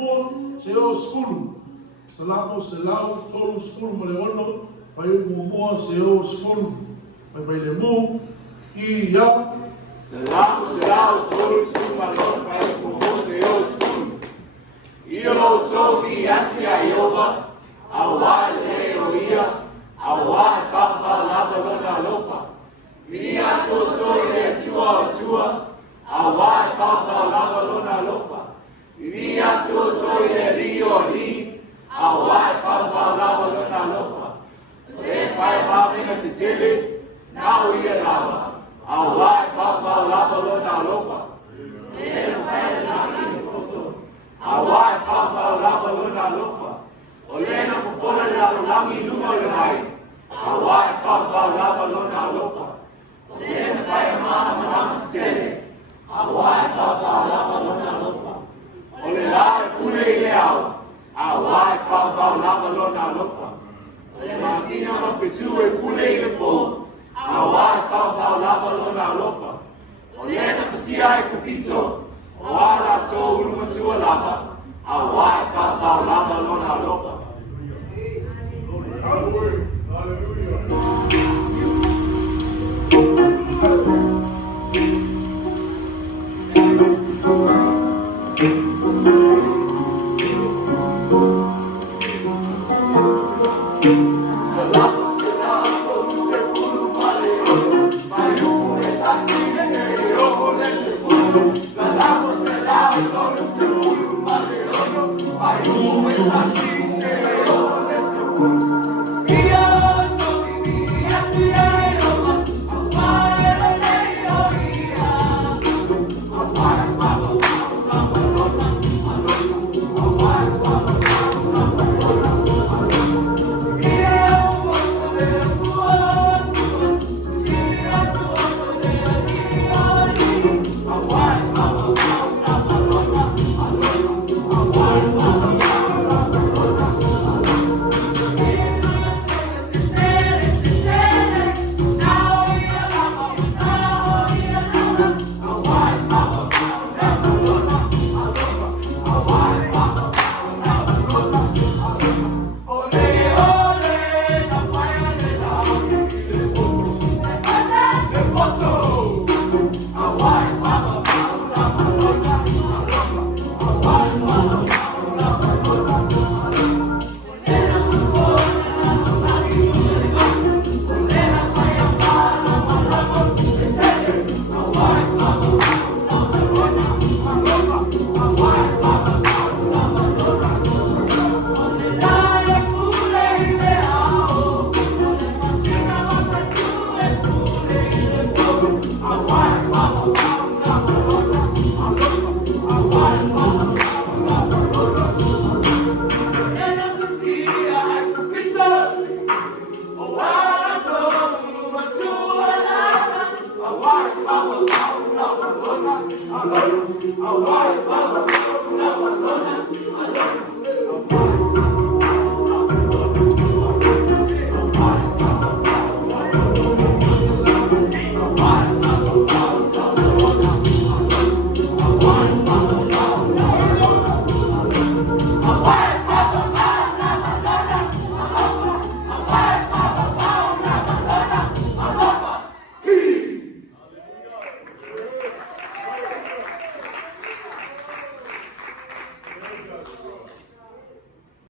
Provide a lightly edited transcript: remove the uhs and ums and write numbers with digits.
mua se o skulu. Salamo se lau tolu skulu mo le ono pai mua se o skulu. Pai le mu ki ya. Salamo se lau tolu skulu mo le ono pai mua se o skulu. Io so di asi aiova, awai leo ia, awai papa lava lona lofa. Mia so le tua, awai papa lava lona lofa. Mia so le rio li, awai papa lava lona lofa. Le pai papa titele, now ia lava, awai papa lava lona lofa. Le pai lava koso. Awai papa lava lona lofa. Olena fufona na langi luma le mai. Awai papa lava lona lofa. Olena fai mama sele. Awai papa lava lona lofa. Olena kule ile au. Awai papa lava lona lofa. Olena sina mafisue kule ile po. Awai papa lava lona lofa. Olena fusia kupito. Wala to ulumatua lava, awai papa lava lona lofa. Hallelujah.